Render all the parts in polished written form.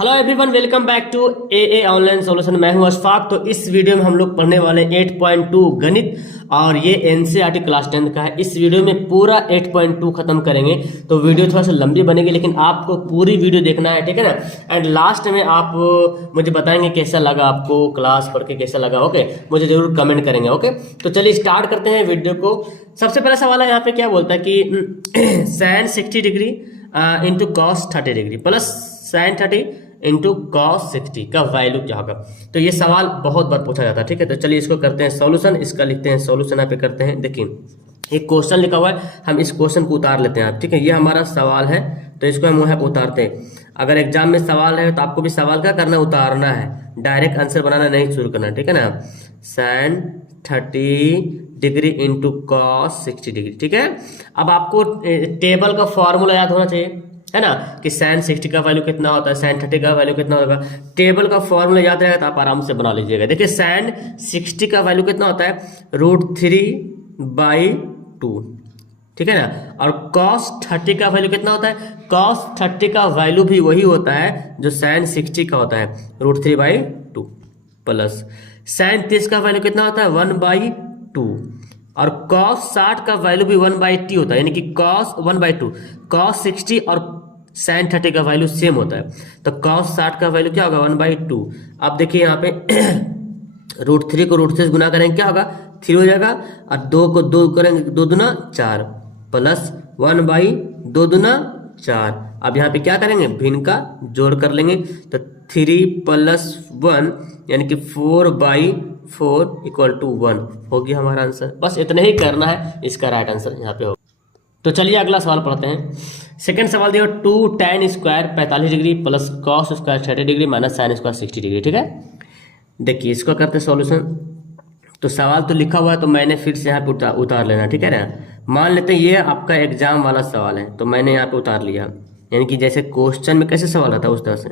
Hello everyone, welcome back to a online solution. मैं हूं अशफाक। तो इस वीडियो में हम लोग पढ़ने वाले 8.2 गणित और ये एनसीईआरटी क्लास 10 का है। इस वीडियो में पूरा 8.2 खत्म करेंगे। तो वीडियो थोड़ा सा लंबी बनेगी, लेकिन आपको पूरी वीडियो देखना है, ठीक है ना। एंड लास्ट में आप मुझे बताएंगे कैसा लगा, आपको क्लास पढ़ के कैसा लगा। ओके, मुझे जरूर कमेंट करेंगे। ओके, तो चलिए स्टार्ट करते हैं वीडियो को। सबसे पहला सवाल है यहाँ पे, क्या बोलता है कि sine 60 degree into cos 30 degree plus sine 30 into cos 60 का वैल्यू क्या होगा। तो ये सवाल बहुत बार पूछा जाता है, ठीक है। तो चलिए इसको करते हैं सॉल्यूशन। इसका लिखते हैं सॉल्यूशन, यहाँ पे करते हैं। देखिए एक क्वेश्चन लिखा हुआ है, हम इस क्वेश्चन को उतार लेते हैं आप, ठीक है। ये हमारा सवाल है, तो इसको हम वहाँ पे उतारते हैं। अगर एग्जाम में सवाल है तो आपको भी सवाल क्या करना है, उतारना है, डायरेक्ट आंसर बनाना नहीं शुरू करना, ठीक है ना। Sine 30 degree into cos 60 degree, ठीक है। अब आपको टेबल का फॉर्मूला याद होना चाहिए, है ना, कि साइन 60 का वैल्यू कितना होता है, साइन 30 का वैल्यू कितना होगा। टेबल का फॉर्मूला याद रहेगा तो आप आराम से बना लीजिएगा। देखिए साइन 60 का वैल्यू कितना होता है, √3/2, ठीक है ना। और cos 30 का वैल्यू कितना होता है, cos 30 का वैल्यू भी वही होता है जो साइन 60 का होता है, √3/2 प्लस साइन 30 का वैल्यू कितना होता है, 1/2। और cos 60 का वैल्यू भी 1/t होता है, यानी कि cos 1/2। cos 60 और sin 30 का वैल्यू सेम होता है, तो cos 60 का वैल्यू क्या होगा, 1/2। अब देखिए यहाँ पे √3 को √3 से गुना करेंगे क्या होगा, 3 हो जाएगा। और 2 को 2 करेंगे, 2 दूना 4 प्लस 1/2 दूना 4। अब यहाँ पे क्या करेंगे, भिन्न का जोड़ कर लेंगे, तो 3 + 1 यानी कि 4/4 = 1 हो गया हमारा आंसर। बस इतना ही करना है, इसका राइट आंसर यहाँ पे होगा। तो चलिए अगला सवाल पढ़ते हैं। सेकंड सवाल दिया, 2 tan square 45 degree plus cos square 30 degree minus sine square 60 degree, ठीक है। देखिए इसको करते हैं सॉल्यूशन। तो सवाल तो लिखा हुआ है, तो मैंने फिर से यहाँ पे उतार लेना, ठीक है ना। मान लेते हैं ये आपका एग्जाम वाला सवाल है, तो मैंने यहाँ पे उतार लिया, यानी कि जैसे क्वेश्चन में कैसे सवाल आता है उस तरह से,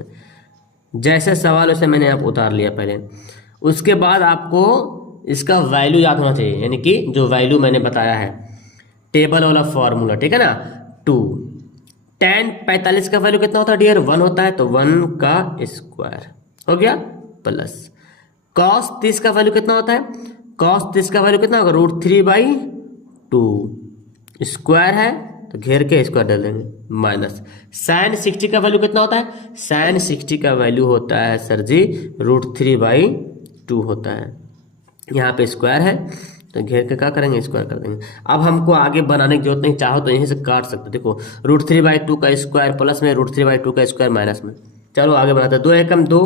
जैसे सवाल वैसे मैंने यहाँ पे उतार लिया पहले। उसके बाद आपको इसका वैल्यू याद होना चाहिए, यानी कि जो वैल्यू मैंने बताया है, टेबल वाला फॉर्मूला, ठीक है ना। 2 tan 45 का वैल्यू कितना होता है डियर, 1 होता है, तो 1 का स्क्वायर हो गया, प्लस cos 30 का वैल्यू कितना होता है, cos 30 का वैल्यू कितना होगा, √3/2 स्क्वायर है, तो घेर के स्क्वायर डाल देंगे, माइनस साइन 60 का वैल्यू कितना होता है, साइन 60 का वैल्यू होता है सर जी √3/2 होता है। यहाँ पे स्क्वायर है, तो घेर के क्या करेंगे, स्क्वायर कर देंगे। अब हमको आगे बनाने की जरूरत नहीं, चाहो तो यहीं से काट सकते। देखो √3/2 का स्क्वायर प्लस में, √3/2 का स्क्वायर माइनस में। चलो आगे बनाते हैं। 2 एकम 2,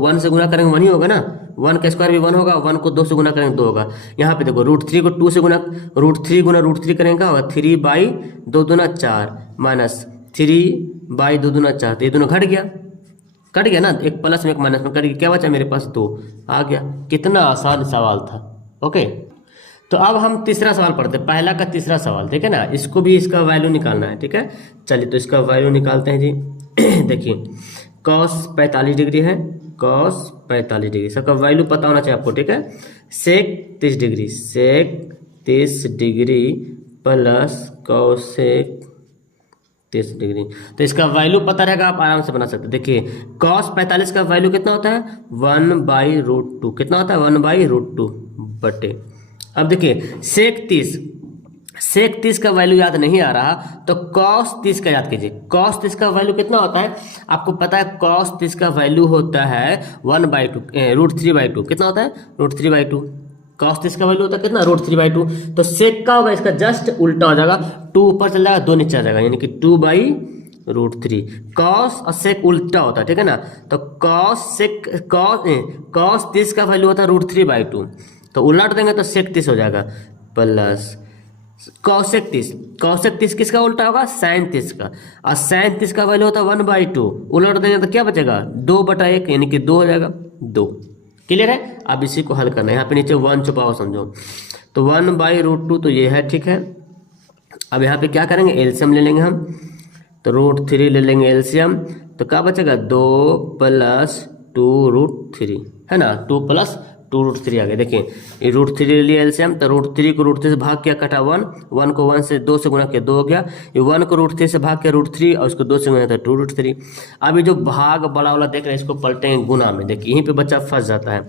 1 से गुना करेंगे 1 ही होगा ना, 1 का स्क्वायर भी 1 होगा, 1 को 2 से गुना करेंगे 2 होगा। यहाँ पे देखो √3 को 2 से गुना, √3 गुना √3 करेंगे क्या होगा, 3/2 दूना 4 माइनस 3/2 दूना 4, तो ये दोनों कट गया ना, एक प्लस में एक माइनस में कट गया, क्या बचा मेरे पास 2 आ गया। कितना आसान सवाल था। ओके, तो अब हम तीसरा सवाल पढ़ते हैं, पहला का तीसरा सवाल, ठीक है ना। इसको भी इसका वैल्यू निकालना है, ठीक है। चलिए तो इसका वैल्यू निकालते हैं जी। देखिए cos 45 डिग्री है, cos 45 डिग्री, सबका वैल्यू पता होना चाहिए आपको, ठीक है। sec 30 degree, sec 30 degree plus cosec 30 degree, तो इसका वैल्यू पता रहेगा, आप आराम से बना सकते हैं। देखिए cos 45 का वैल्यू कितना होता है, 1/√2, कितना होता है, 1/√2 बटे। अब देखिए sec 30 का वैल्यू याद नहीं आ रहा, तो cos 30 का याद कीजिए। cos 30 का वैल्यू कितना होता है, आपको पता है, cos 30 का वैल्यू होता है 1/2 √3/2, कितना होता है, √3/2। cos 30 का वैल्यू होता है कितना, √3/2। तो sec का होगा इसका जस्ट उल्टा हो जाएगा, 2 ऊपर चल जाएगा, 2 नीचे आ जाएगा, यानी कि 2/√3। cos और sec उल्टा होता है, ठीक है ना। तो cos 30 का वैल्यू होता है √3/2, तो उलट देंगे तो sec 30 हो जाएगा, प्लस cosec 30 किसका उल्टा होगा, sin 30 का, और sin 30 का वैल्यू होता है 1/2, उलट देंगे तो क्या बचेगा, 2/1, यानी कि 2 हो जाएगा, 2। क्लियर है। अब इसी को हल करना है, यहाँ पे नीचे 1 छुपाओ समझो, तो 1/√2 तो ये है, ठीक है। अब यहाँ पे क्या करेंगे, एलसीएम ले लेंगे हम, तो √3 ले लेंगे एलसीएम, तो क्या बचेगा, 2 + 2√3, है ना, 2 + 2√3 आ गया। देखिए ये √3 ले लिया एलसीएम, तो √3 को √3 से भाग किया, कटा 1, 1 को 1 से 2 से गुना किया 2 हो गया। ये 1 को √3 से भाग किया √3 और उसको 2 से गुना था 2√3। अब ये जो भाग बड़ा वाला देख रहे हैं इसको पलटेंगे गुना में। देखिए यहीं पे बच्चा फंस जाता है।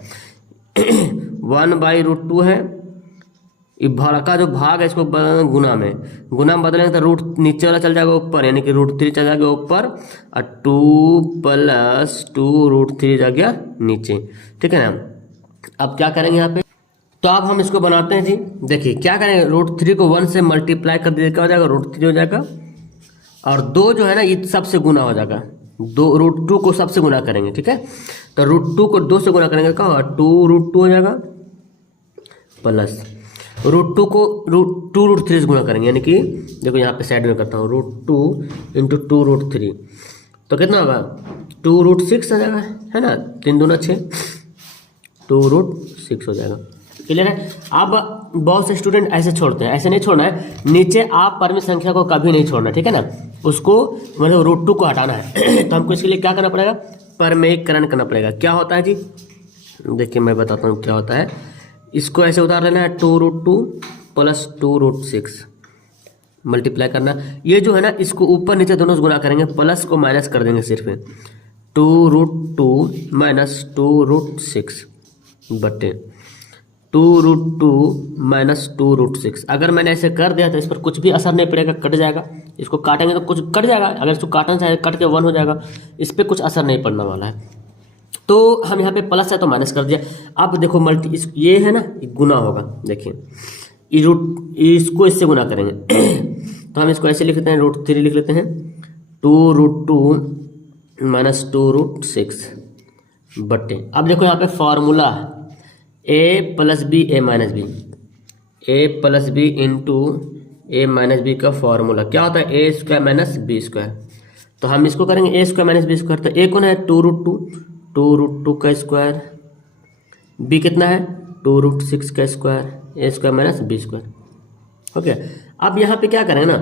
1/√2 है, ये का जो भाग है इसको गुना में बदलेंगे तो रूट नीचे वाला चल जाएगा ऊपर, यानी कि √3 चल जाएगा ऊपर और 2 + 2√3 जा गया नीचे। ठीक है ना। अब क्या करेंगे यहाँ पे, तो अब हम इसको बनाते हैं जी। देखिए क्या करेंगे, √3 को 1 से मल्टीप्लाई कर दीजिए, क्या हो जाएगा √3 हो जाएगा, और 2 जो है ना ये सबसे गुना हो जाएगा, 2 √2 को सबसे गुना करेंगे। ठीक है, तो √2 को 2 से गुना करेंगे, क्या होगा 2√2 हो जाएगा, प्लस √2 को 2√3 से गुना करेंगे, यानी कि देखो यहाँ पे साइड में करता हूँ, √2 × 2√3 तो कितना होगा 2√6 आ जाएगा, है ना, 3 दूना 6, 2√6 हो जाएगा। क्लियर है। अब बहुत से स्टूडेंट ऐसे छोड़ते हैं, ऐसे नहीं छोड़ना है, नीचे आप परिमित संख्या को कभी नहीं छोड़ना। ठीक है ना, उसको मतलब √2 को हटाना है। तो हमको इसके लिए क्या करना पड़ेगा, परमेयीकरण करना पड़ेगा। क्या होता है जी, देखिए मैं बताता हूँ क्या होता है। इसको ऐसे उतार लेना है, 2√2 + 2√6 मल्टीप्लाई करना। ये जो है ना इसको ऊपर नीचे दोनों से गुना करेंगे, प्लस को माइनस कर देंगे सिर्फ, 2√2 - 2√6 बटे 2√2 - 2√6। अगर मैंने ऐसे कर दिया तो इस पर कुछ भी असर नहीं पड़ेगा, कट जाएगा। इसको काटेंगे तो कुछ कट जाएगा, अगर इसको काटना चाहे कट के 1 हो जाएगा, इस पर कुछ असर नहीं पड़ने वाला है। तो हम यहाँ पे प्लस है तो माइनस कर दिया। अब देखो ये है ना, ये गुना होगा। देखिए इसको इससे गुना करेंगे तो हम इसको ऐसे लिख लेते हैं, √3 लिख लेते हैं, 2√2 - 2√6 बटे। अब देखो यहाँ पे फॉर्मूला है a + b a - b, a + b × a - b का फॉर्मूला क्या होता है, a² - b²। तो हम इसको करेंगे a² - b²। तो a कौन है 2√2 का स्क्वायर, b कितना है 2√6 का स्क्वायर, a² - b²। ओके। अब यहाँ पे क्या करें ना,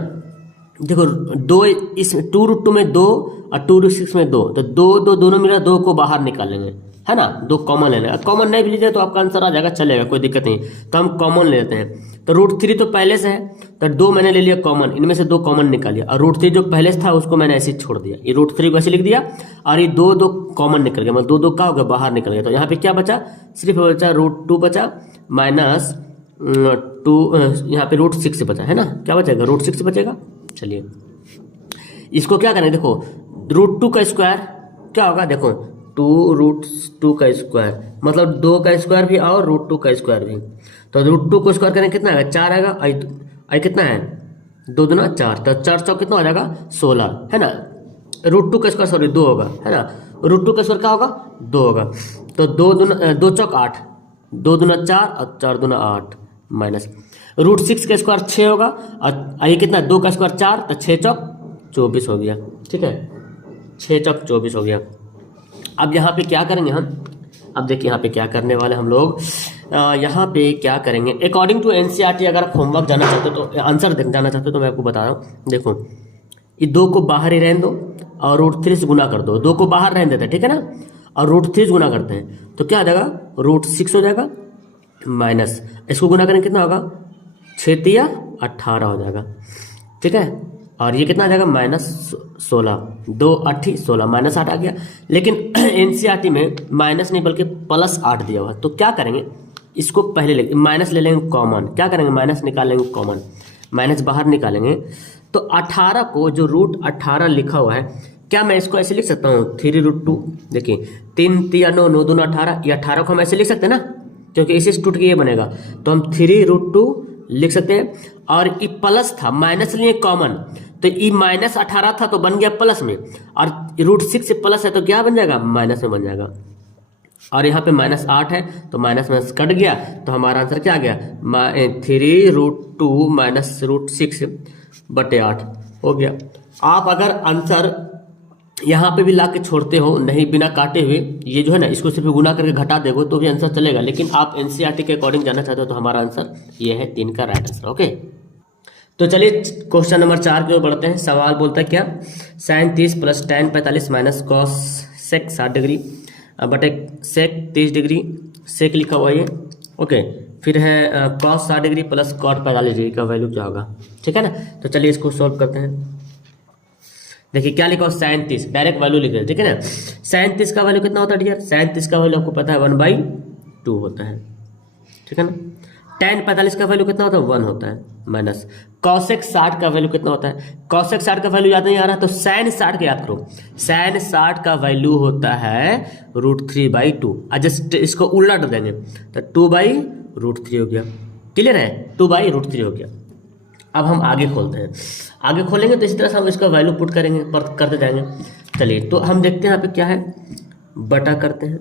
देखो 2 इस 2√2 में 2 और 2√6 में 2, तो 2 दोनों मिला, 2 को बाहर निकालेंगे, है ना, 2 कॉमन ले लेंगे। कॉमन नहीं भी लीजिए तो आपका आंसर आ जाएगा, चलेगा, कोई दिक्कत नहीं। तो हम कॉमन ले लेते हैं। तो √3 तो पहले से है, तो 2 मैंने ले लिया कॉमन, इनमें से 2 कॉमन निकाल लिया, और √3 जो पहले से था उसको मैंने ऐसे छोड़ दिया, ये √3 को ऐसे लिख दिया, और ये 2 कॉमन निकल गया, मतलब 2 क्या हो गया, बाहर निकल गया। तो यहाँ पे क्या बचा, सिर्फ बचा √2 बचा माइनस 2, यहाँ पे √6 बचा, है ना, क्या बचेगा √6 बचेगा। चलिए इसको क्या करें, देखो √2 का स्क्वायर क्या होगा, देखो 2√2 का स्क्वायर मतलब 2 का स्क्वायर भी और √2 का स्क्वायर भी। तो √2 को स्क्वायर करें कितना आएगा, 4 आएगा, आई कितना है 2 दूना 4, तो 4 चौक कितना हो जाएगा 16, है ना। √2 का स्क्वायर 2 होगा, है ना, √2 का स्क्वायर क्या होगा 2 होगा। तो 2 चौक 8, 2 दूना 4 और 4 दूना 8 माइनस √6 का स्क्वायर 6 होगा, और ये कितना 2 का स्क्वायर 4, तो 6 चौक 24 हो गया। ठीक है, 6 चौक 24 हो गया। अब यहाँ पे क्या करेंगे हम, अब देखिए यहाँ पे क्या करने वाले हम लोग, यहाँ पे क्या करेंगे अकॉर्डिंग टू एनसीईआरटी। अगर आप होमवर्क जाना चाहते हो तो आंसर जाना चाहते हो तो मैं आपको बता रहा हूँ। देखो ये 2 को बाहर ही रहने दो और √3 से गुना कर दो, 2 को बाहर रहने देते हैं, ठीक है ना, और √3 से गुना करते हैं तो क्या आ जाएगा √6 हो जाएगा, माइनस इसको गुना करेंगे कितना होगा 6 तिया 18 हो जाएगा। ठीक है, और ये कितना आ जाएगा -16, 2 8 16, -8 आ गया। लेकिन एनसीईआरटी में माइनस नहीं बल्कि +8 दिया हुआ, तो क्या करेंगे इसको पहले माइनस ले लेंगे कॉमन। क्या करेंगे माइनस निकालेंगे कॉमन, माइनस बाहर निकालेंगे तो 18 को जो √18 लिखा हुआ है, क्या मैं इसको ऐसे लिख सकता हूँ 3√2। देखिए 3 तिया 9, 9 दूना 18, ये 18 को हम ऐसे लिख सकते हैं ना, क्योंकि इसी से टूट के ये बनेगा, तो हम 3√2 लिख सकते हैं। और ये प्लस था, माइनस लिए कॉमन, तो ये -18 था तो बन गया प्लस में, और √6 से प्लस है तो क्या बन जाएगा माइनस में बन जाएगा। और यहाँ पे -8 है तो माइनस माइनस कट गया, तो हमारा आंसर क्या आ गया 3√2 - √6 बटे 8 हो गया। आप अगर आंसर यहाँ पे भी ला के छोड़ते हो नहीं बिना काटे हुए, ये जो है ना इसको सिर्फ गुना करके घटा देगो तो भी आंसर चलेगा, लेकिन आप एनसीईआरटी के अकॉर्डिंग जाना चाहते हो तो हमारा आंसर ये है 3 का राइट आंसर। ओके, तो चलिए क्वेश्चन नंबर 4 की ओर बढ़ते हैं। सवाल बोलता है क्या, sin 30 + tan 45 - cos sec 60 degree बटे सेक 30 डिग्री, सेक लिखा हुआ ये, ओके। फिर है cos 60 degree plus cot 45 degree का वैल्यू क्या होगा, ठीक है ना। तो चलिए इसको सॉल्व करते हैं। देखिए क्या लिखा हो, साइन 30, डायरेक्ट वैल्यू लिख रहे हैं, ठीक है ना। साइन 30 का वैल्यू कितना होता है डियर, साइन 30 का वैल्यू आपको पता है 1/2 होता है, ठीक है ना। tan 45 का वैल्यू कितना होता है 1 होता है, माइनस कॉसेक 60 का वैल्यू कितना होता है, कॉसेक 60 का वैल्यू याद नहीं आ रहा तो साइन 60 का याद करो। साइन 60 का वैल्यू होता है √3/2। जस्ट इसको उल्टा कर देंगे तो 2/√3 हो गया, क्लियर है, 2/√3 हो गया। अब हम आगे खोलते हैं, आगे खोलेंगे तो इसी तरह से हम इसका वैल्यू पुट करेंगे, करते जाएंगे। चलिए तो हम देखते हैं यहाँ पे क्या है, बटा करते हैं।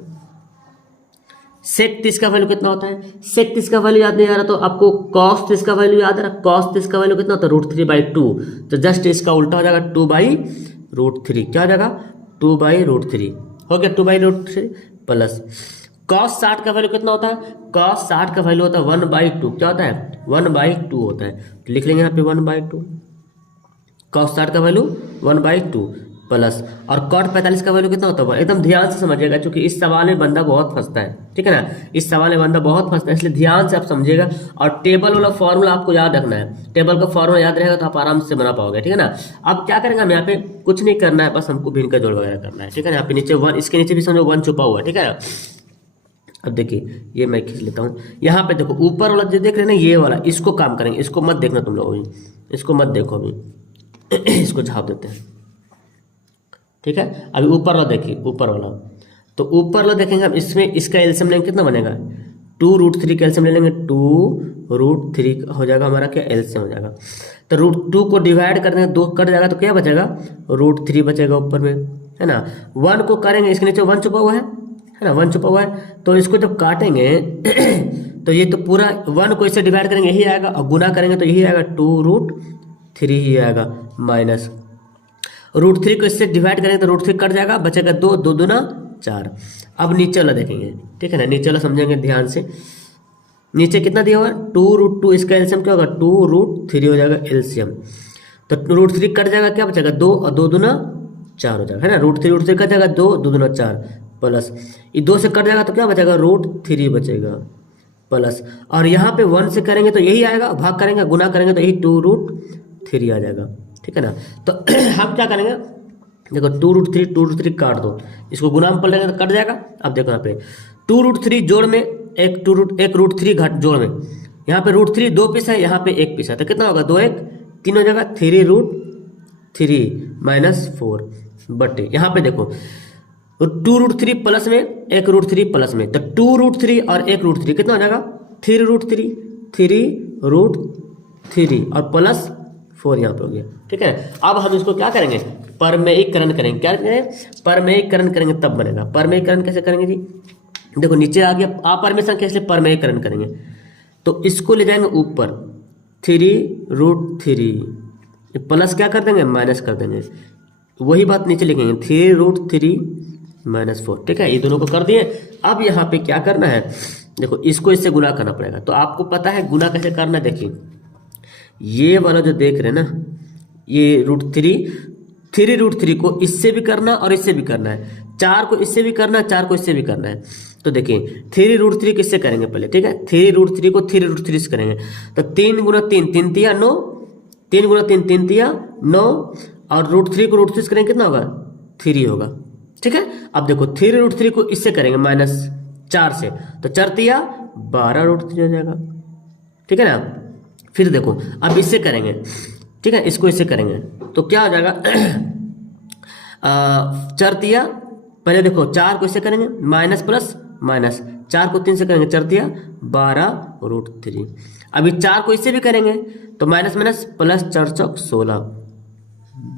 सेक 30 का वैल्यू कितना होता है, सेक 30 का वैल्यू याद नहीं आ रहा तो आपको कॉस 30 का वैल्यू याद आ रहा, कॉस 30 का वैल्यू कितना होता है √3/2। तो जस्ट इसका उल्टा हो जाएगा 2/√3, क्या हो जाएगा 2/√3 हो गया, 2/√3 प्लस कॉस 60 का वैल्यू कितना होता है, कॉस 60 का वैल्यू होता है 1/2, क्या होता है 1/2 होता है। तो लिख लेंगे यहाँ पे 1/2, कॉस 60 का वैल्यू 1/2 प्लस और कॉट 45 का वैल्यू कितना होता है, एकदम ध्यान से समझिएगा क्योंकि इस सवाल में बंदा बहुत फंसता है, ठीक है ना। इस सवाल में बंदा बहुत फंसता है, इसलिए ध्यान से आप समझिएगा। और टेबल वाला फॉर्मूला आपको याद रखना है, टेबल का फॉर्मूला याद रहेगा तो आप आराम से बना पाओगे, ठीक है ना। अब क्या करेंगे हम यहाँ पे, कुछ नहीं करना है, बस हमको भिन्न का जोड़ वगैरह करना है, ठीक है ना। यहाँ पे नीचे 1, इसके नीचे भी समझो 1 छुपा हुआ है, ठीक है ना। अब देखिए ये मैं खींच लेता हूँ, यहाँ पे देखो ऊपर वाला जो देख रहे हैं ना, ये वाला, इसको काम करेंगे, इसको मत देखना तुम लोग अभी, इसको मत देखो अभी इसको झाप देते हैं, ठीक है। अभी ऊपर वाला देखिए, ऊपर वाला, तो ऊपर वाला देखेंगे हम, इसमें इसका एलसीएम लेंगे कितना बनेगा 2√3 का एलसीएम ले लेंगे, 2√3 हो जाएगा हमारा क्या एलसीएम हो जाएगा। तो √2 को डिवाइड कर देंगे, 2 कट जाएगा तो क्या बचेगा √3 बचेगा ऊपर में, है ना। 1 को करेंगे, इसके नीचे 1 छुपा हुआ है ना, 1 छुपा हुआ है, तो इसको जब काटेंगे तो ये तो पूरा 1 को इससे डिवाइड करेंगे यही आएगा, और गुना करेंगे तो यही आएगा 2√3 ही आएगा, माइनस √3 को इससे डिवाइड करेंगे तो √3 कट जाएगा, बचेगा 2, 2 दूना 4। अब नीचे वाला देखेंगे, ठीक है ना, नीचे वाला समझेंगे ध्यान से। नीचे कितना दिया हुआ 2√2, इसका एलसीएम क्या होगा 2√3 हो जाएगा एलसीएम। तो √3 कट जाएगा, क्या बचेगा 2 और 2 दूना 4 हो जाएगा, है ना। √3 कट जाएगा 2, 2 दूना 4 प्लस ये 2 से कट जाएगा तो क्या बचेगा √3 बचेगा प्लस, और यहाँ पे 1 से करेंगे तो यही आएगा, भाग करेंगे गुना करेंगे तो यही 2√3 आ जाएगा, ठीक है ना। तो हम क्या करेंगे, देखो 2√3 काट दो, इसको गुना में पलटेंगे तो कट जाएगा। अब देखो यहाँ पे 2√3 जोड़ में एक √3 घट जोड़ में, यहाँ पे √3 2 पीस है, यहाँ पे 1 पीस है, तो कितना होगा 2 1 3 हो जाएगा, 3√3 माइनस 4 बटे, यहाँ पे देखो 2√3 प्लस में 1√3 प्लस में, तो 2√3 और 1√3 कितना हो जाएगा 3√3 और प्लस 4 यहाँ पे हो गया, ठीक है। अब हम इसको क्या करेंगे, परमेयीकरण करेंगे, क्या करेंगे परमेयीकरण करेंगे, तब बनेगा। परमेयीकरण कैसे करेंगे जी, देखो नीचे आ गया, अपरमेशन कैसे परमेयीकरण करेंगे, तो इसको ले जाएंगे ऊपर 3√3 प्लस क्या कर देंगे माइनस कर देंगे, वही बात नीचे लिखेंगे 3√3 माइनस 4, ठीक है। ये दोनों को कर दिए। अब यहाँ पे क्या करना है, देखो इसको इससे गुना करना पड़ेगा, तो आपको पता है गुना कैसे करना है। देखिए ये वाला जो देख रहे हैं ना, ये √3 को इससे भी करना और इससे भी करना है, 4 को इससे भी करना है, 4 को इससे भी करना है। तो देखिए 3√3 किससे करेंगे पहले, ठीक है, 3√3 को 3√3 से करेंगे, तो 3 गुना 3 3 तिया 9, 3 गुना 3 3 तिया 9, और √3 को √3 से करेंगे कितना होगा 3 होगा, ठीक है। अब देखो 3√3 को इससे करेंगे माइनस 4 से, तो 4 तिया 12√3 हो जाएगा, ठीक है ना। फिर देखो अब इससे करेंगे, ठीक है, इसको इससे करेंगे तो क्या हो जाएगा 4 तिया, पहले देखो 4 को इससे करेंगे माइनस प्लस माइनस, 4 को 3 से करेंगे 4 तिया 12√3। अभी 4 को इससे भी करेंगे तो माइनस माइनस प्लस 4 चौक 16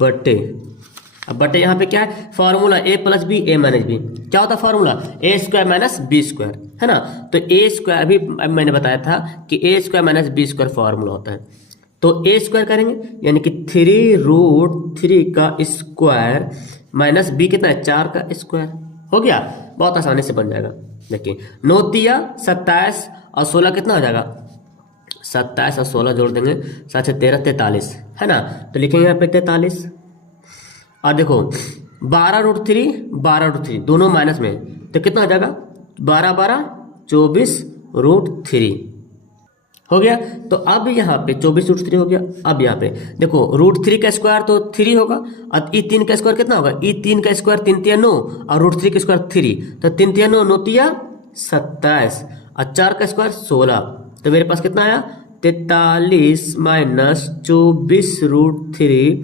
बटे, अब बटे यहाँ पे क्या है formula a plus B a minus B, क्या होता है फॉर्मूला a² माइनस b², है ना। तो a² भी मैंने बताया था कि a² माइनस b² फॉर्मूला होता है, तो a² करेंगे यानी कि 3√3 का स्क्वायर माइनस b कितना है 4 का स्क्वायर, हो गया, बहुत आसानी से बन जाएगा। देखिए 9 तिया 27 और 16 कितना हो जाएगा 27 और 16 जोड़ देंगे 7 13 43, है ना। तो लिखेंगे यहाँ पे 43, और देखो 12√3 12√3 दोनों माइनस में, तो कितना हो जाएगा 12 12 24√3 हो गया। तो अब यहाँ पे 24√3 हो गया। अब यहाँ पे देखो √3 का स्क्वायर तो 3 होगा, और ई3 का स्क्वायर कितना होगा, ई3 का स्क्वायर 3 तिया 9 और √3 का स्क्वायर 3, तो 3 तिया 9 9 तिया 27 और 4 का स्क्वायर 16, तो मेरे पास कितना आया 43 माइनस 24√3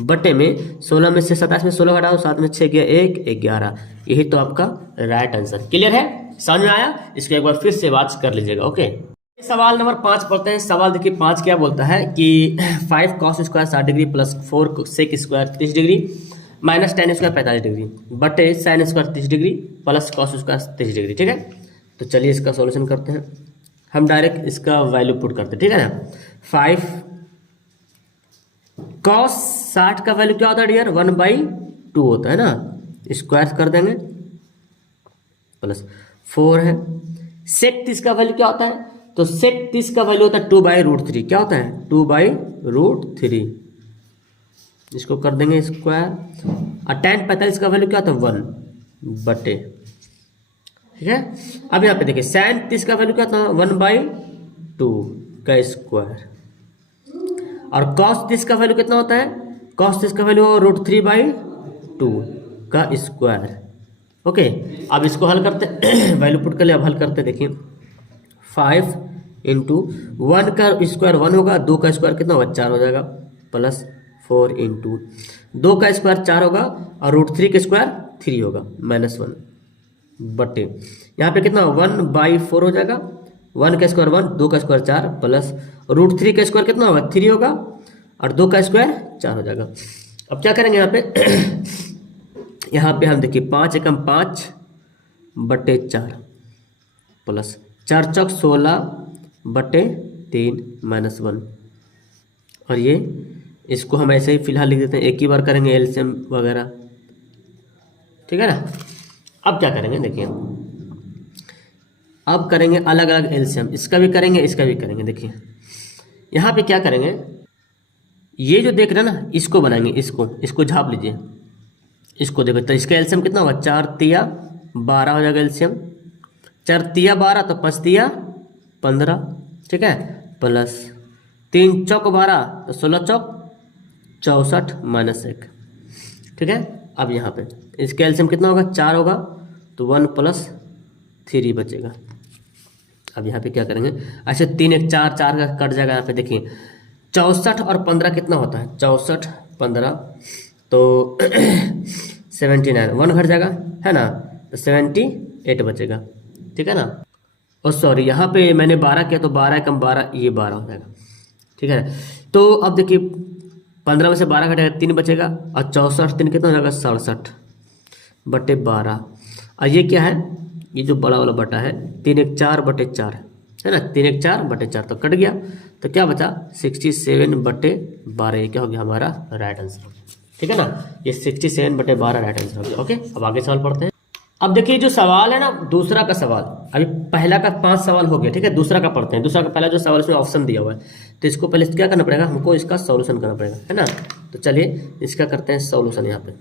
बटे में 16 में से 27 में 16 घटाओ, 7 में 6 गया 1 11। यही तो आपका राइट आंसर। क्लियर है, समझ में आया? इसको एक बार फिर से बात कर लीजिएगा। ओके, सवाल नंबर 5 पढ़ते हैं। सवाल देखिए 5 क्या बोलता है कि 5 cos square 60 degree plus 4 sec square 30 degree minus tan square 45 degree बटे sin square 30 degree plus cos square 30 degree. ठीक है, तो चलिए इसका सॉल्यूशन करते हैं। हम डायरेक्ट इसका वैल्यू पुट करते हैं। ठीक है ना, 5 cos 60 का वैल्यू क्या होता है डियर 1/2 होता है ना, स्क्वायर कर देंगे प्लस 4 है। sec 30 का वैल्यू क्या होता है, तो sec 30 का वैल्यू होता है 2/√3। क्या होता है 2/√3, इसको कर देंगे स्क्वायर। और tan 45 का वैल्यू क्या होता है 1 बटे। ठीक है, अब यहाँ पे देखिए sin 30 का वैल्यू क्या होता है 1/2 का स्क्वायर, और cos 30 का वैल्यू कितना होता है, cos 30 का वैल्यू √3/2 का स्क्वायर। ओके, अब इसको हल करते वैल्यू पुट कर लिया। अब हल करते देखिए 5 इंटू 1 का स्क्वायर 1 होगा, 2 का स्क्वायर कितना होगा 4 हो जाएगा, प्लस 4 इंटू 2 का स्क्वायर 4 होगा और √3 का स्क्वायर 3 होगा -1 बटे यहाँ पे कितना 1/4 हो जाएगा। 1 का स्क्वायर 1, 2 का स्क्वायर 4 प्लस √3 का स्क्वायर कितना होगा 3 होगा और 2 का स्क्वायर 4 हो जाएगा। अब क्या करेंगे यहाँ पे यहाँ पे हम देखिए 5 एकम 5 बटे 4 प्लस 4 चौक 16 बटे 3 -1, और ये इसको हम ऐसे ही फिलहाल लिख देते हैं, एक ही बार करेंगे एलसीएम वगैरह। ठीक है ना, अब क्या करेंगे देखिए, अब करेंगे अलग अलग एलसीएम, इसका भी करेंगे इसका भी करेंगे। देखिए यहाँ पे क्या करेंगे, ये जो देख रहे हैं ना इसको बनाएंगे, इसको झाप लीजिए, इसको देखो तो इसका एलसीएम कितना होगा 4 तिया 12 हो जाएगा एलसीएम, 4 तिया 12 तो 5 तिया 15। ठीक है, प्लस 3 चौक 12 तो 16 चौक 64 -1। ठीक है, अब यहाँ पे इसका एलसीएम कितना होगा 4 होगा तो 1 + 3 बचेगा। अब यहाँ पे क्या करेंगे, अच्छा 3 1 4 4 का कट जाएगा। यहाँ पे देखिए 64 और 15 कितना होता है 64 15 तो 79, 1 घट जाएगा है ना, तो 78 बचेगा। ठीक है ना, और सॉरी यहाँ पे मैंने 12 किया तो 12 कम 12 ये 12 हो जाएगा। ठीक है, तो अब देखिए 15 में से 12 घटेगा 3 बचेगा, और 64 3 कितना हो जाएगा 67 बटे 12, और ये क्या है ये जो बड़ा वाला बटा है 3 1 4 बटे 4 है ना, 3 1 4 बटे 4 तो कट गया, तो क्या बचा 67 बटे 12। ये क्या हो गया हमारा राइट आंसर। ठीक है ना, ये 67 बटे 12 राइट आंसर हो गया। ओके, अब आगे सवाल पढ़ते हैं। अब देखिए जो सवाल है ना दूसरा का सवाल, अभी पहला का 5 सवाल हो गया। ठीक है, दूसरा का पढ़ते हैं। दूसरा का पहला जो सवाल इसमें ऑप्शन दिया हुआ है, तो इसको पहले क्या करना पड़ेगा हमको, इसका सॉल्यूशन करना पड़ेगा है ना। तो चलिए इसका करते हैं सॉल्यूशन। यहाँ पे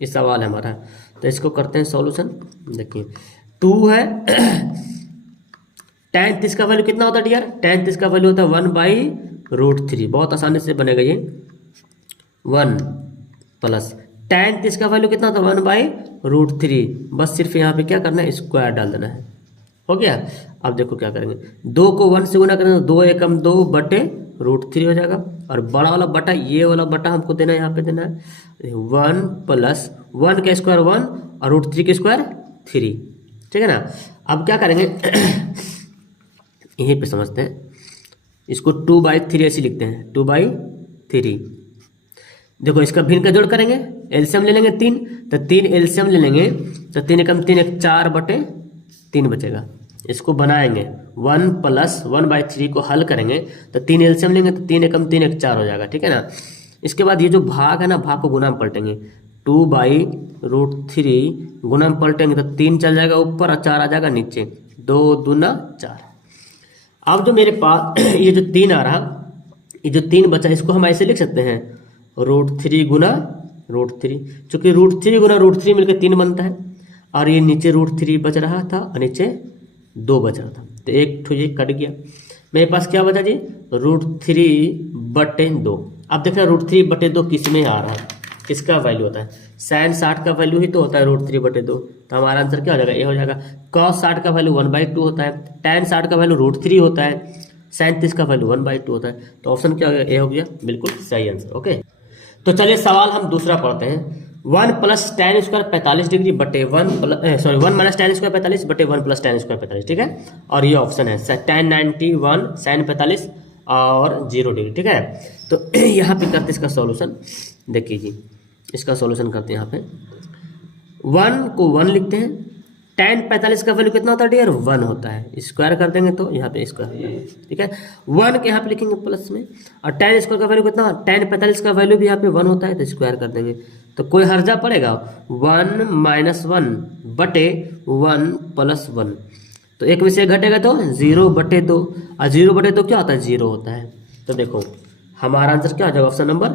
ये सवाल है हमारा, तो इसको करते हैं सॉल्यूशन। देखिए 2 है tan 30 का वैल्यू कितना होता है डियर, tan 30 का वैल्यू होता है 1/√3। बहुत आसानी से बनेगा ये 1 प्लस tan 30 का वैल्यू कितना होता है 1/√3। बस सिर्फ यहाँ पे क्या करना है स्क्वायर डाल देना है, हो गया। अब देखो क्या करेंगे, 2 को 1 से गुना करेंगे तो 2 एकम 2 बटे √3 हो जाएगा, और बड़ा वाला बटा ये वाला बटा हमको देना है, यहाँ पे देना है 1 प्लस 1 का स्क्वायर 1 और √3 के स्क्वायर 3। ठीक है ना, अब क्या करेंगे यहीं पे समझते हैं, इसको 2/3 ऐसे लिखते हैं 2/3। देखो इसका भिन्न का जोड़ करेंगे, एलसीएम ले लेंगे 3, तो 3 एलसीएम ले लेंगे तो 3 एकम 3 1 4 बटे 3 बचेगा। इसको बनाएंगे 1 प्लस 1/3 को हल करेंगे तो 3 एलसीएम लेंगे तो 3 एकम 3 1 4 हो जाएगा। ठीक है ना, इसके बाद ये जो भाग है ना भाग को गुना में पलटेंगे, 2/√3 गुना में पलटेंगे तो 3 चल जाएगा ऊपर और 4 आ जाएगा नीचे, 2 दूना 4। अब जो मेरे पास ये जो 3 आ रहा, ये जो 3 बचा इसको हम ऐसे लिख सकते हैं √3 गुना √3, चूंकि √3 गुना √3 मिलकर 3 बनता है, और ये नीचे √3 बच रहा था और नीचे 2 बच रहा था, तो एक ठो ये कट गया। मेरे पास क्या बचा जी, √3/2। अब देखना √3/2 किस में आ रहा है, किसका वैल्यू होता है, sin 60 का वैल्यू ही तो होता है √3/2, तो हमारा आंसर क्या हो जाएगा, ये हो जाएगा। cos 60 का वैल्यू 1/2 होता है, tan 60 का वैल्यू √3 होता है, sin 30 का वैल्यू 1/2 होता है, तो ऑप्शन क्या हो गया, ए हो गया, बिल्कुल सही आंसर। ओके, तो चलिए सवाल हम दूसरा पढ़ते हैं। 1 + tan² 45 डिग्री बटे 1 - tan² 45 बटे 1 + tan² 45, ठीक है। और ये ऑप्शन है tan 90, 1 sin 45 और 0 डिग्री, ठीक है। तो यहाँ पे करते इसका सॉल्यूशन, देखिए जी, इसका सॉल्यूशन करते हैं। यहाँ पे 1 को 1 लिखते हैं, tan 45 का वैल्यू कितना होता है डियर, 1 होता है, स्क्वायर कर देंगे तो यहाँ पे स्क्वायर हो जाएगा, ठीक है। 1 के यहाँ पे लिखेंगे प्लस में, और tan² का वैल्यू कितना, tan 45 का वैल्यू भी यहाँ पे 1 होता है, तो स्क्वायर कर देंगे, तो कोई हर्जा पड़ेगा, 1 - 1 बटे 1 + 1, तो एक में से घटेगा तो 0/2, और 0/2 क्या होता है, 0 होता है। तो देखो हमारा आंसर क्या हो जाएगा, ऑप्शन नंबर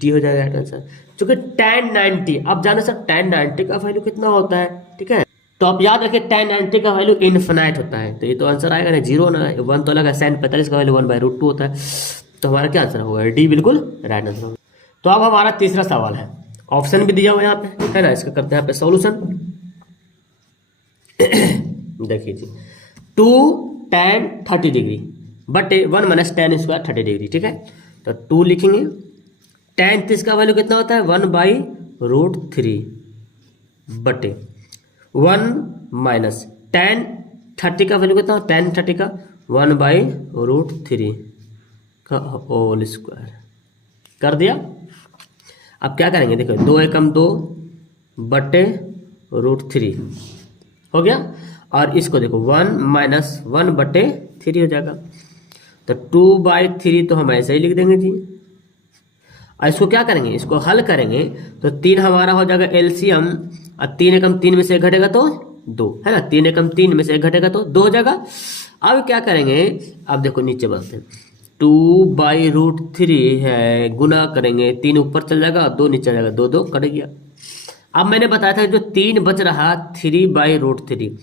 डी हो जाएगा राइट आंसर। चूंकि tan 90, अब जाने सर tan 90 का वैल्यू कितना होता है, ठीक है, तो आप याद रखिए tan 90 का वैल्यू इनफिनाइट होता है, तो ये तो आंसर आएगा ना 0 ना, 1 तो अलग है, sin 45 का वैल्यू 1/√2 होता है, तो हमारा क्या आंसर होगा, डी बिल्कुल राइट आंसर होगा। तो अब हमारा तीसरा सवाल है, ऑप्शन भी दिया हुआ यहाँ पे है ना, इसका करते हैं यहाँ पे सॉल्यूशन। देखिए जी, 2 tan 30 डिग्री बटे 1 - tan² 30 डिग्री, ठीक है, तो 2 लिखेंगे, tan 30 का वैल्यू कितना होता है, 1/√3 बटे 1 - tan 30 का वैल्यू कितना, tan 30 का 1/√3 का होल स्क्वायर कर दिया। अब क्या करेंगे, देखो 2 एकम 2 बटे √3 हो गया, और इसको देखो 1 - 1/3 हो जाएगा, तो 2/3 तो हम ऐसे ही लिख देंगे जी। और इसको क्या करेंगे, इसको हल करेंगे तो 3 हमारा हो जाएगा एलसीएम, और 3 एकम 3 में से 1 घटेगा तो 2 है ना, 3 एकम 3 में से 1 घटेगा तो 2 हो जाएगा। अब क्या करेंगे, अब देखो नीचे बढ़ते हैं, 2/√3 है, गुना करेंगे, 3 ऊपर चल जाएगा, 2 नीचे जाएगा, 2 2 कट गया। अब मैंने बताया था जो 3 बच रहा 3/√3,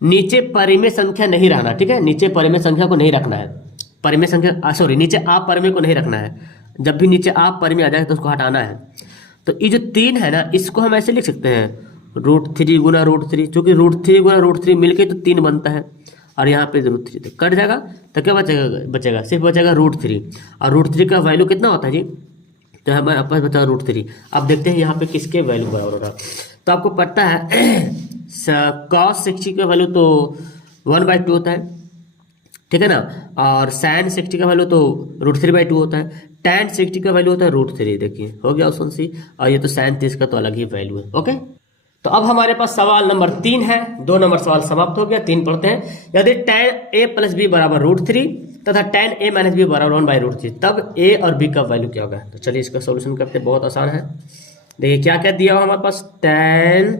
नीचे परिमेय संख्या नहीं रहना, ठीक है, नीचे परिमेय संख्या को नहीं रखना है, परिमेय संख्या सॉरी नीचे आप परिमेय को नहीं रखना है, जब भी नीचे आप परिमेय आ जाए तो उसको हटाना है। तो ये जो 3 है ना, इसको हम ऐसे लिख सकते हैं, √3 गुना √3, चूंकि √3 गुना √3 मिलके तो 3 बनता है, और यहाँ पे √3 तो कट जाएगा, तो क्या बचेगा सिर्फ बचेगा √3, और √3 का वैल्यू कितना होता है जी, तो हमारे पास बचा √3। अब देखते हैं यहाँ पे किसके वैल्यू बराबर होगा, तो आपको पता है cos 60 का वैल्यू तो 1/2 होता है, ठीक है ना, और sin 60 का वैल्यू तो √3/2 होता है, tan 60 का वैल्यू होता है √3, देखिए हो गया ऑप्शन सी, और ये तो sin 30 का तो अलग ही वैल्यू है। ओके, तो अब हमारे पास सवाल नंबर 3 है, 2 नंबर सवाल समाप्त हो गया, 3 पढ़ते हैं। यदि tan a + b = √3 तथा tan a - b = 1/√3, तब a और b का वैल्यू क्या होगा। तो चलिए इसका सॉल्यूशन करते हैं, बहुत आसान है। देखिए क्या क्या दिया हुआ हमारे पास, tan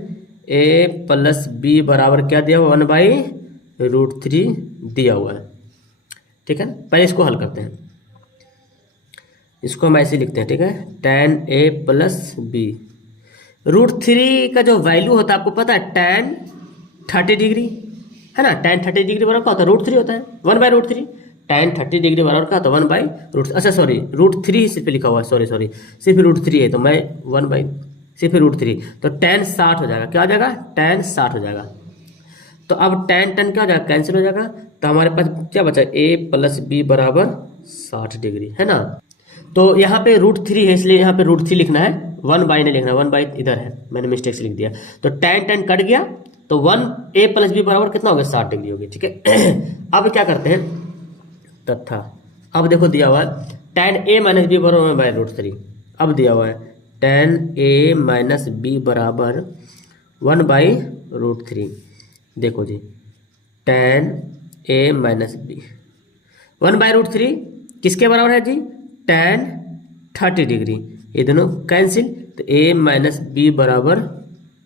a + b बराबर क्या दिया हुआ, 1/√3 दिया हुआ है, ठीक है। पहले इसको हल करते हैं, इसको हम ऐसे लिखते हैं, ठीक है, tan a + b, √3 का जो वैल्यू होता है आपको पता है, tan 30 डिग्री है ना, tan 30 डिग्री बराबर क्या होता है, √3 होता है, 1/√3, tan 30 डिग्री बराबर क्या होता है, 1/√3, अच्छा सॉरी √3 सिर्फ लिखा हुआ है, सॉरी सिर्फ √3 है, तो मैं 1/ सिर्फ √3, तो tan 60 हो जाएगा, क्या हो जाएगा, tan 60 हो जाएगा। तो अब tan क्या हो जाएगा, कैंसिल हो जाएगा, तो हमारे पास क्या बचा, a + b = 60 डिग्री है ना। तो यहाँ पे √3 है, इसलिए यहाँ पे √3 लिखना है, 1/, नहीं लिखना, 1/, इधर है, मैंने मिस्टेक से लिख दिया, तो tan कट गया, तो 1a + b बराबर कितना हो गया, 60 डिग्री हो गया, ठीक है। अब क्या करते हैं, तथा अब देखो दिया हुआ है tan a - b = 1/√3, अब दिया हुआ है tan a - b = 1/√3, देखो जी tan a - b 1/√3 किसके बराबर है जी, tan 30 डिग्री, ये दोनों कैंसिल, तो a - b =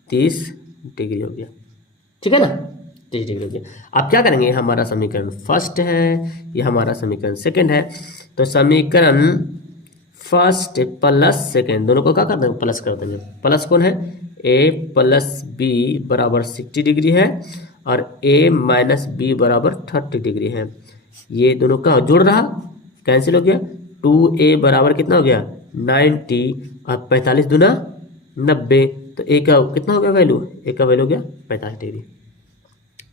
30 डिग्री हो गया, ठीक है ना, 30 डिग्री हो गया। अब क्या करेंगे, हमारा समीकरण फर्स्ट है, ये हमारा समीकरण सेकंड है, तो समीकरण फर्स्ट प्लस सेकेंड, दोनों को क्या कर देंगे, प्लस कर देंगे। प्लस कौन है, ए प्लस बी बराबर 60 डिग्री है और ए माइनस बी बराबर 30 डिग्री है। ये दोनों का जुड़ रहा, कैंसिल हो गया। 2a बराबर कितना हो गया 90 और 45 दूना 90, तो ए का कितना हो गया वैल्यू, ए का वैल्यू हो गया 45 डिग्री।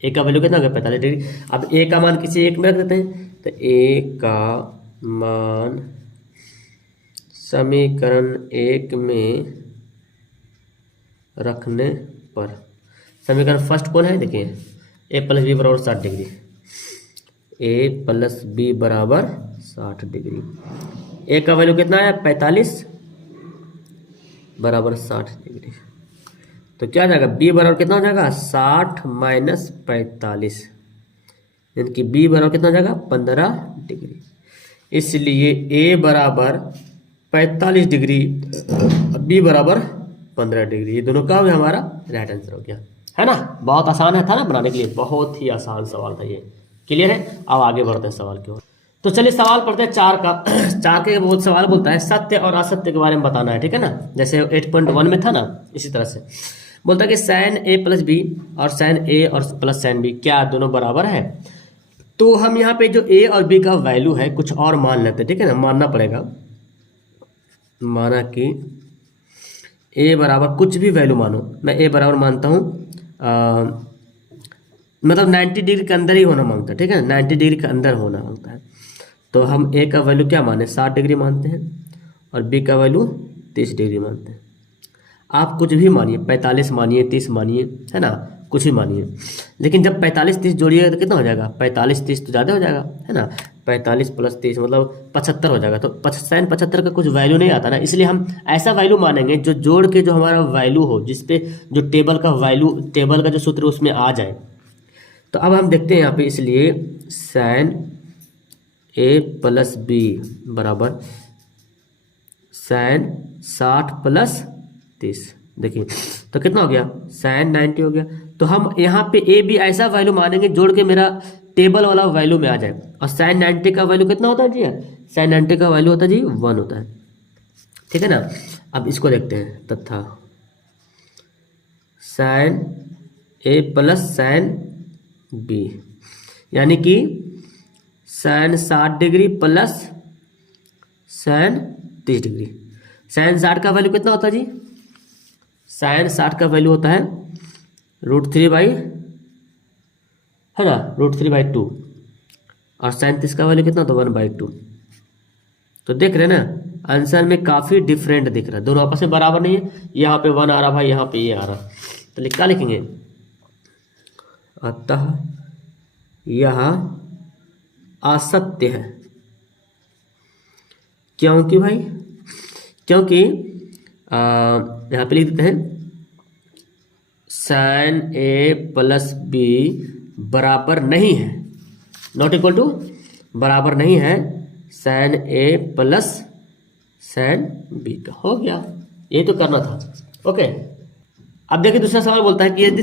ए का वैल्यू कितना हो गया 45 डिग्री। अब ए का मान किसी एक में रख देते हैं, तो ए का मान समीकरण 1 में रखने पर, समीकरण फर्स्ट कौन है, देखिए ए प्लस बी बराबर 60 डिग्री, ए प्लस बी बराबर 60 डिग्री। ए का वैल्यू कितना है 45 बराबर 60 डिग्री, तो क्या जाएगा बी बराबर कितना हो जाएगा 60 माइनस 45, यानी कि बी बराबर कितना हो जाएगा 15 डिग्री। इसलिए ए बराबर 45 डिग्री, बी बराबर 15 डिग्री, ये दोनों का भी हमारा राइट आंसर हो गया, है ना। बहुत आसान है था ना बनाने के लिए, बहुत ही आसान सवाल था ये। क्लियर है, अब आगे बढ़ते हैं सवाल की ओर। तो चलिए सवाल पढ़ते हैं 4 का। 4 के बहुत सवाल बोलता है सत्य और असत्य के बारे में बताना है, ठीक है ना, जैसे 8.1 में था ना, इसी तरह से बोलता है कि साइन ए प्लस बी और साइन ए और प्लस साइन बी क्या दोनों बराबर है। तो हम यहाँ पे जो ए और बी का वैल्यू है कुछ और मान लेते हैं, ठीक है ना, मानना पड़ेगा। माना कि ए बराबर कुछ भी वैल्यू मानो, मैं ए बराबर मानता हूँ मतलब 90 डिग्री के अंदर ही होना मांगता है, ठीक है, 90 डिग्री के अंदर होना मांगता है। तो हम ए का वैल्यू क्या माने 60 डिग्री मानते हैं और बी का वैल्यू 30 डिग्री मानते हैं। आप कुछ भी मानिए, 45 मानिए, 30 मानिए, है ना, कुछ भी मानिए, लेकिन जब 45-30 जोड़िएगा तो कितना हो जाएगा 45-30 तो ज़्यादा हो जाएगा, है ना, 45 प्लस 30 मतलब 75 हो जाएगा। तो साइन 75 का कुछ वैल्यू नहीं आता ना, इसलिए हम ऐसा वैल्यू मानेंगे जो जोड़ के जो हमारा वैल्यू हो, जिसपे जो टेबल का वैल्यू, टेबल का जो सूत्र उसमें आ जाए। तो अब हम देखते हैं यहाँ पे, इसलिए साइन ए प्लस बी बराबर साइन 60 प्लस 30, देखिए तो कितना हो गया साइन 90 हो गया। तो हम यहाँ पे ए बी ऐसा वैल्यू मानेंगे जोड़ के मेरा टेबल वाला वैल्यू में आ जाए। और साइन 90 का वैल्यू कितना होता है जी, साइन 90 का वैल्यू होता है जी 1 होता है, ठीक है ना। अब इसको देखते हैं, तथा sine A plus sine B, यानी कि sine 60 degree plus sine 30 degree. Sine 60 का वैल्यू कितना होता है जी, साइन 60 का वैल्यू होता है √3/, है ना, √3/2, और साइन 30 का वैल्यू कितना होता है 1/2। तो देख रहे हैं ना, आंसर में काफ़ी डिफरेंट दिख रहा है, दोनों आपस में बराबर नहीं है। यहाँ पे 1 आ रहा भाई, यहाँ पे ये आ रहा, तो क्या लिखेंगे, अतः यह असत्य है। क्योंकि भाई, क्योंकि यहाँ पे लिख देते हैं साइन ए प्लस बी बराबर नहीं है, नॉट इक्वल टू, बराबर नहीं है sign A plus sine B का। हो गया, ये तो करना था। ओके, अब देखिए दूसरा सवाल बोलता है कि यदि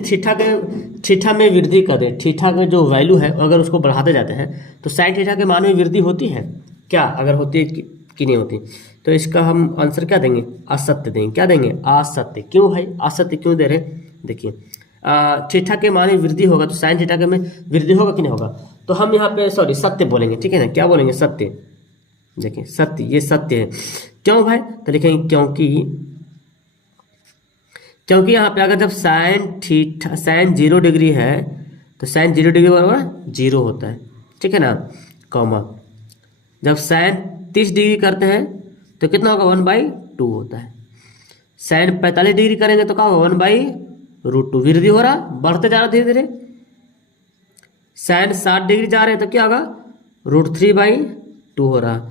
थीटा में वृद्धि करें, थीटा का जो वैल्यू है अगर उसको बढ़ाते जाते हैं तो साइन थीटा के मान में वृद्धि होती है क्या, अगर होती है कि नहीं होती। तो इसका हम आंसर क्या देंगे, असत्य देंगे। क्या देंगे, असत्य। क्यों भाई असत्य क्यों दे रहे, देखिए थीटा के मान में वृद्धि होगा तो साइन थीटा के में वृद्धि होगा कि नहीं होगा। तो हम यहाँ पे सत्य बोलेंगे, ठीक है ना, क्या बोलेंगे, सत्य। देखिए सत्य, ये सत्य है। क्यों भाई, तो लिखेंगे क्योंकि यहाँ पे अगर जब साइन 0 डिग्री है तो साइन 0 डिग्री बराबर 0 होता है, ठीक है ना, कॉमा जब साइन 30 डिग्री करते हैं तो कितना होगा 1/2 होता है। साइन 45 डिग्री करेंगे तो क्या होगा 1/√2, वृद्धि हो रहा, बढ़ते जा रहा धीरे धीरे। साइन 60 डिग्री जा रहे हैं तो क्या होगा √3/2 हो रहा,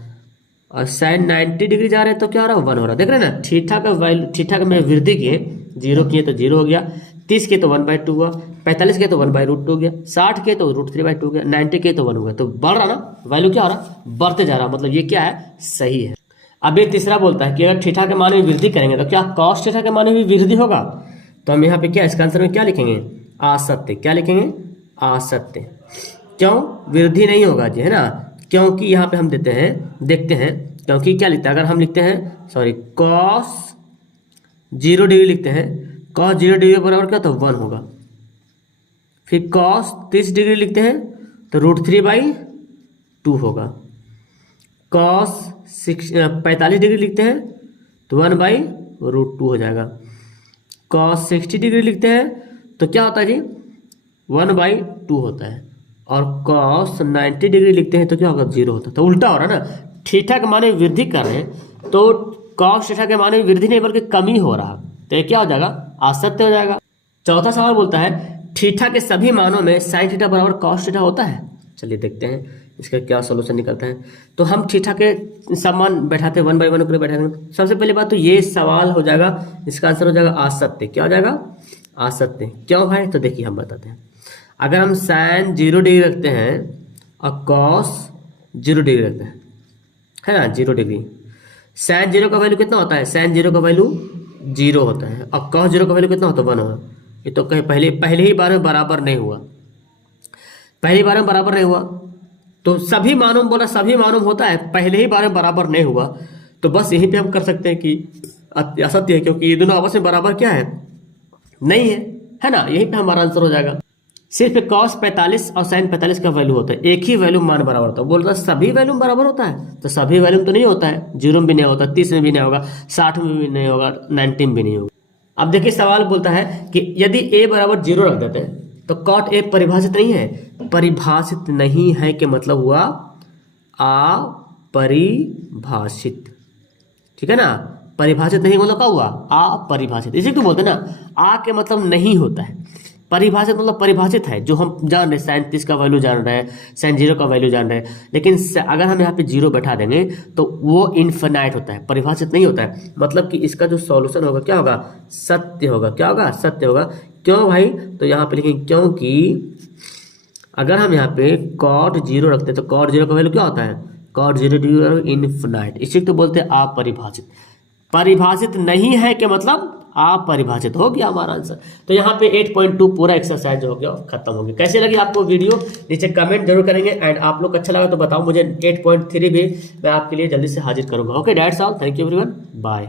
और साइन 90 डिग्री जा रहे हैं तो क्या हो रहा है 1 हो रहा। देख रहे हैं ना, थीटा का वैल्यू, थीटा का में वृद्धि किए, 0 किए तो 0 हो गया, 30 के तो 1/2 हुआ, 45 के तो 1/√2 हो गया, 60 के तो √3/2 हो गया, 90 के तो 1 हो गया। तो बढ़ रहा ना वैल्यू, क्या हो रहा, बढ़ते जा रहा, मतलब ये क्या है, सही है। अब ये तीसरा बोलता है कि अगर थीटा के मान में वृद्धि करेंगे तो क्या कॉस थीटा के मान में भी वृद्धि होगा। तो हम यहाँ पे क्या, इसका आंसर में क्या लिखेंगे, असत्य। क्या लिखेंगे, असत्य। क्यों वृद्धि नहीं होगा जी, है ना, क्योंकि यहाँ पे हम देखते हैं क्योंकि क्या लिखते हैं, अगर हम लिखते हैं सॉरी कॉस 0 डिग्री लिखते हैं, कॉस 0 डिग्री बराबर क्या तो 1 होगा। फिर कॉस 30 डिग्री लिखते हैं तो √3/2 होगा। कॉस 45 डिग्री लिखते हैं तो 1/√2 हो जाएगा। कॉस 60 डिग्री लिखते हैं तो क्या होता है जी 1/2 होता है। और कॉस 90 डिग्री लिखते हैं तो क्या होगा 0 होता है। तो उल्टा हो रहा है ना, थीटा के मान में वृद्धि कर रहे हैं तो कॉस थीटा के मान में वृद्धि नहीं बल्कि कमी हो रहा, तो ये क्या हो जाएगा असत्य हो जाएगा। चौथा सवाल बोलता है थीटा के सभी मानों में साइन थीटा बराबर कॉस थीटा होता है। चलिए देखते हैं इसका क्या सोल्यूशन निकलता है। तो हम थीटा के सब मान बैठाते हैं 1/1 के लिए बैठाते। सबसे पहली बात तो ये सवाल हो जाएगा, इसका आंसर हो जाएगा असत्य। क्या हो जाएगा असत्य। क्यों भाई, तो देखिए हम बताते हैं। अगर हम साइन 0 डिग्री रखते हैं और कॉस 0 डिग्री रखते हैं, है ना 0 डिग्री, साइन 0 का वैल्यू कितना होता है, साइन 0 का वैल्यू 0 होता है और कॉस 0 का वैल्यू कितना होता है 1 होगा। ये तो कहीं पहले ही बार में बराबर नहीं हुआ, पहली बार में बराबर नहीं हुआ। तो सभी मानों बोला सभी मानों होता है, पहले ही बार में बराबर नहीं हुआ, तो बस यहीं पे हम कर सकते हैं कि असत्य है, क्योंकि ये दोनों आपस में बराबर क्या है नहीं है ना। यहीं पे हमारा आंसर हो जाएगा। सिर्फ cos 45 और sin 45 का वैल्यू होता है, एक ही वैल्यू मान बराबर होता है। बोल रहा सभी वैल्यू बराबर होता है, तो सभी वैल्यू तो नहीं होता है। 0 में भी नहीं होता, 30 में भी नहीं होगा, 60 में भी नहीं होगा, 90 में भी नहीं होगा। अब देखिए सवाल बोलता है कि यदि a बराबर 0 रख देते हैं तो cot a परिभाषित नहीं है। परिभाषित नहीं है कि मतलब हुआ अपरिभाषित, ठीक है ना। परिभाषित नहीं मतलब क्या हुआ अपरिभाषित। इसी को बोलते हैं ना, आ के मतलब नहीं होता है, परिभाषित मतलब परिभाषित है। जो हम जान रहे साइन 30 का वैल्यू जान रहे हैं, साइन 0 का वैल्यू जान रहे हैं, लेकिन अगर हम यहाँ पे 0 बैठा देंगे तो वो इनफिनाइट होता है, परिभाषित नहीं होता है। मतलब कि इसका जो सॉल्यूशन होगा क्या होगा सत्य होगा। क्या होगा सत्य होगा। क्यों भाई, तो यहाँ पे लिखेंगे क्योंकि अगर हम यहाँ पे cot 0 रखते हैं तो cot 0 का वैल्यू क्या होता है cot 0 इनफिनाइट। इसी को बोलते हैं अपरिभाषित। परिभाषित नहीं है कि मतलब अपरिभाषित। हो गया हमारा आंसर। तो यहाँ पे 8.2 पूरा एक्सरसाइज हो गया, खत्म हो गया। कैसे लगी आपको वीडियो नीचे कमेंट जरूर करेंगे, एंड आप लोग अच्छा लगा तो बताओ मुझे। 8.3 भी मैं आपके लिए जल्दी से हाजिर करूंगा। Okay that's all, thank you everyone, bye.